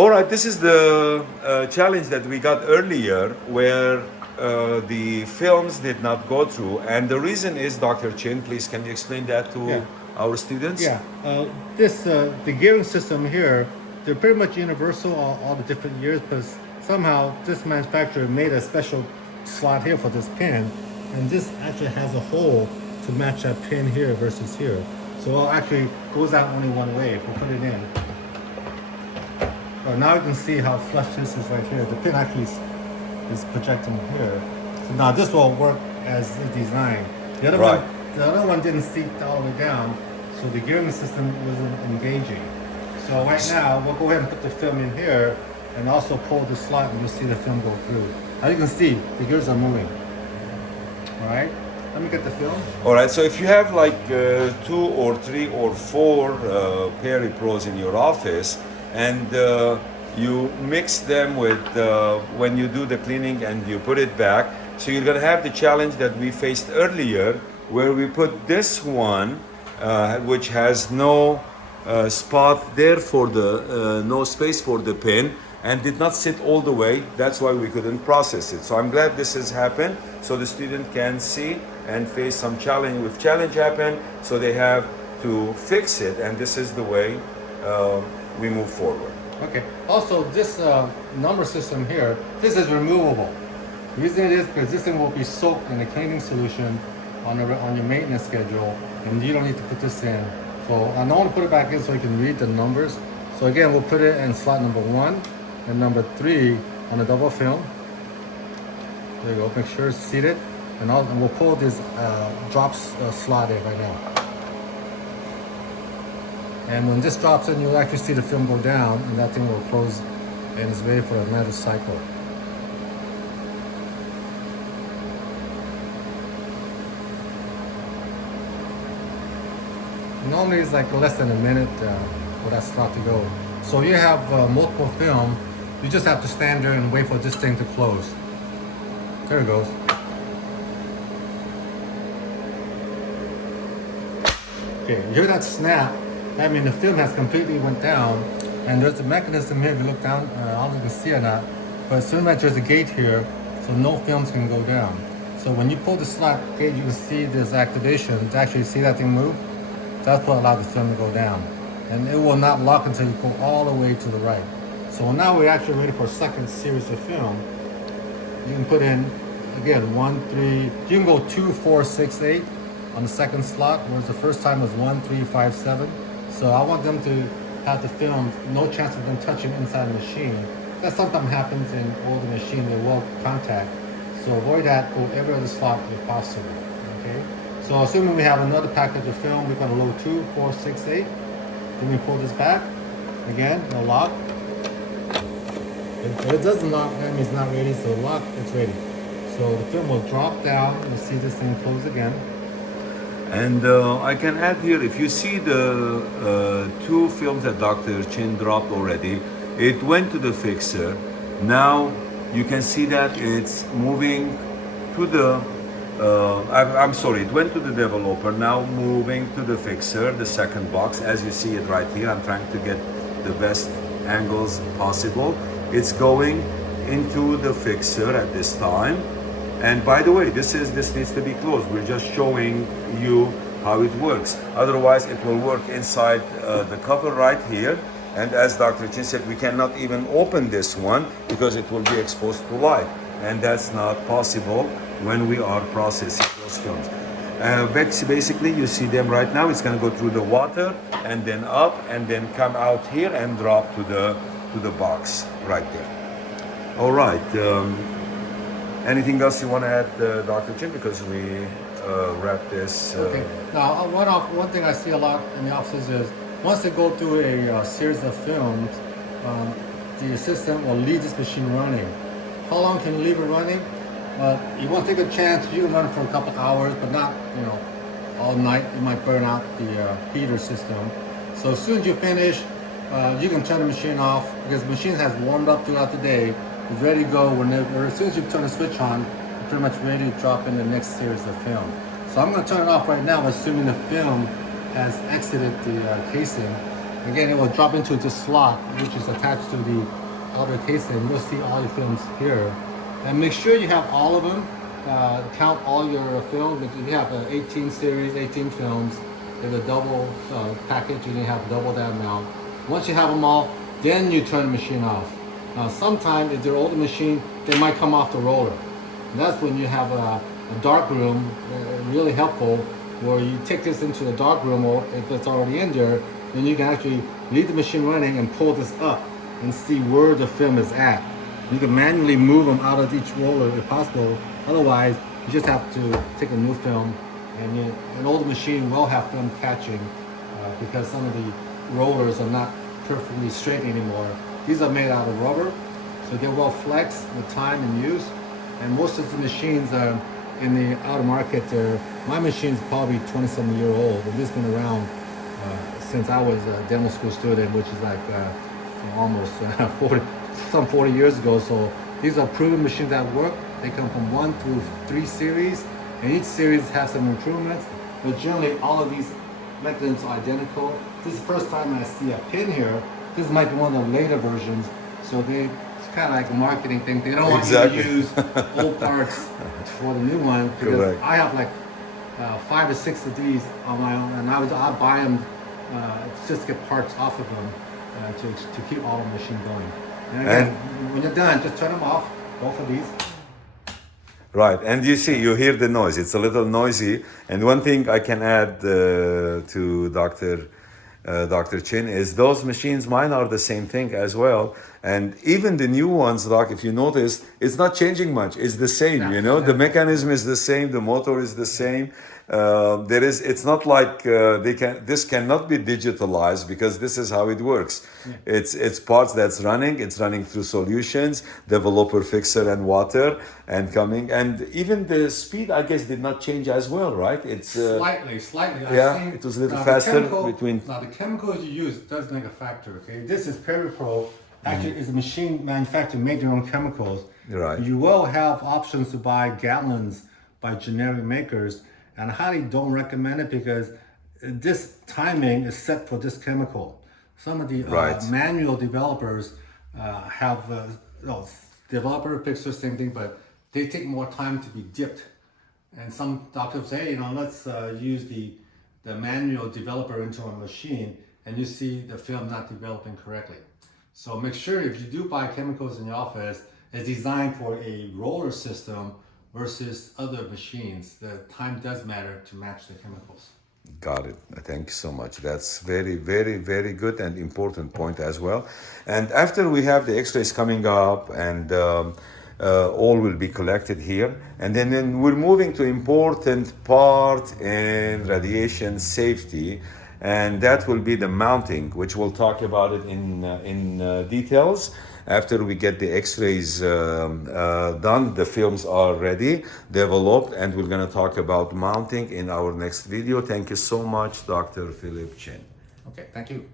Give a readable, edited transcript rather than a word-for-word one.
All right, this is the challenge that we got earlier where the films did not go through. And the reason is, Dr. Chin, please can you explain that Yeah. to our students? Yeah, the gearing system here, they're pretty much universal all the different years, because somehow this manufacturer made a special slot here for this pin, and this actually has a hole to match that pin here versus here. So it actually goes out only one way if we put it in. Now you can see how flush this is right here. The pin actually is projecting here. So now this will work as designed. The other Right. one didn't seat all the way down, so the gearing system wasn't engaging. So right now we'll go ahead and put the film in here and also pull the slot, and you'll see the film go through. As you can see, the gears are moving. All right, let me get the film. All right, so if you have like 2 or 3 or 4 Perry Pros in your office, and you mix them with when you do the cleaning and you put it back, so you're gonna have the challenge that we faced earlier, where we put this one, which has no spot there for the, no space for the pin, and did not sit all the way. That's why we couldn't process it. So I'm glad this has happened, so the student can see and face some challenge. If challenge happen, so they have to fix it, and this is the way we move forward. Okay. Also, this number system here, this is removable. The reason it is because this thing will be soaked in a cleaning solution on your maintenance schedule, and you don't need to put this in. So I don't want to put it back in so you can read the numbers. So again, we'll put it in slot number 1 and number 3 on the double film. There you go. Make sure it's seated, and we'll pull this drops slot in right now. And when this drops in, you'll actually see the film go down, and that thing will close and is ready for another cycle. Normally it's like less than a minute for that slot to go. So you have multiple film, you just have to stand there and wait for this thing to close. There it goes. Okay, you hear that snap? That means the film has completely went down, and there's a mechanism here. If you look down, I don't know if you can see or not, but as soon as there's a gate here, so no films can go down. So when you pull the slot gate, you can see this activation. To actually see that thing move, that's what allows the film to go down. And it will not lock until you go all the way to the right. So now we're actually ready for a second series of film. You can put in, again, 1, 3, you can go 2, 4, 6, 8 on the second slot, whereas the first time was 1, 3, 5, 7. So I want them to have the film, no chance of them touching inside the machine. That sometimes happens in older machines, they will contact. So avoid that, go every other slot if possible, okay? So assuming we have another package of film, we're gonna load 2, 4, 6, 8. Then we pull this back, again, no lock. If it doesn't lock, that means it's not ready, so lock, it's ready. So the film will drop down, you'll see this thing close again. And I can add here, if you see the 2 films that Dr. Chin dropped already, it went to the fixer. Now you can see that it's moving to the, I'm sorry, it went to the developer, now moving to the fixer, the second box, as you see it right here. I'm trying to get the best angles possible. It's going into the fixer at this time. And by the way, this needs to be closed. We're just showing you how it works. Otherwise, it will work inside the cover right here. And as Dr. Chin said, we cannot even open this one because it will be exposed to light. And that's not possible when we are processing those films. Basically, you see them right now. It's going to go through the water and then up and then come out here and drop to the box right there. All right. Anything else you want to add, Dr. Chin? Because we wrap this. Okay. Now, one thing I see a lot in the offices is once they go through a series of films, the assistant will leave this machine running. How long can you leave it running? You want to take a chance. You can run it for a couple hours, but not, all night. You might burn out the heater system. So as soon as you finish, you can turn the machine off because the machine has warmed up throughout the day. It's ready to go whenever. As soon as you turn the switch on, you're pretty much ready to drop in the next series of film. So I'm going to turn it off right now, assuming the film has exited the casing. Again, it will drop into this slot, which is attached to the outer casing. You'll see all your films here. And make sure you have all of them. Count all your film. If you have an 18 series, 18 films, if a double package, you can have double that amount. Once you have them all, then you turn the machine off. Now, sometimes if they're older machine, they might come off the roller. And that's when you have a dark room, really helpful, where you take this into the dark room, or if it's already in there, then you can actually leave the machine running and pull this up and see where the film is at. You can manually move them out of each roller if possible. Otherwise, you just have to take a new film, and an older machine will have film catching because some of the rollers are not perfectly straight anymore. These are made out of rubber, so they will flex with time and use. And most of the machines in the outer market, my machine's probably 27-year-old, and this has been around since I was a demo school student, which is like almost 40 years ago. So these are proven machines that work. They come from 1 through 3 series, and each series has some improvements. But generally, all of these mechanisms are identical. This is the first time I see a pin here. This might be one of the later versions, so it's kind of like a marketing thing. They don't want you to use old parts for the new one, because Correct. I have like 5 or 6 of these on my own, and I buy them just to get parts off of them to keep all the machine going. And again, when you're done, just turn them off, both of these. Right, and you see, you hear the noise. It's a little noisy. And one thing I can add to Dr. Chin is those machines, mine are the same thing as well. And even the new ones, Doc, if you notice, it's not changing much. It's the same, Yeah, you know. yeah. The mechanism is the same. The motor is the same. It's not like this cannot be digitalized, because this is how it works. Yeah. It's parts that's running. It's running through solutions, developer, fixer, and water, and coming. And even the speed, I guess, did not change as well, right? It's Slightly. yeah, I think, it was a little the faster between. Now the chemicals you use does make a factor. Okay, this is PeriPro. Actually, is a machine manufacturer made their own chemicals. Right. You will have options to buy gallons by generic makers, and I highly don't recommend it, because this timing is set for this chemical. Some of the manual developers have developer fixers, same thing, but they take more time to be dipped. And some doctors say, let's use the manual developer into a machine, and you see the film not developing correctly. So make sure if you do buy chemicals in your office, it's designed for a roller system versus other machines. The time does matter to match the chemicals. Got it. Thank you so much. That's very, very, very good and important point as well. And after we have the X-rays coming up, and all will be collected here, and then we're moving to important part in radiation safety, and that will be the mounting, which we'll talk about it in details. After we get the X-rays done, the films are ready, developed, and we're going to talk about mounting in our next video. Thank you so much, Dr. Philip Chin. Okay, thank you.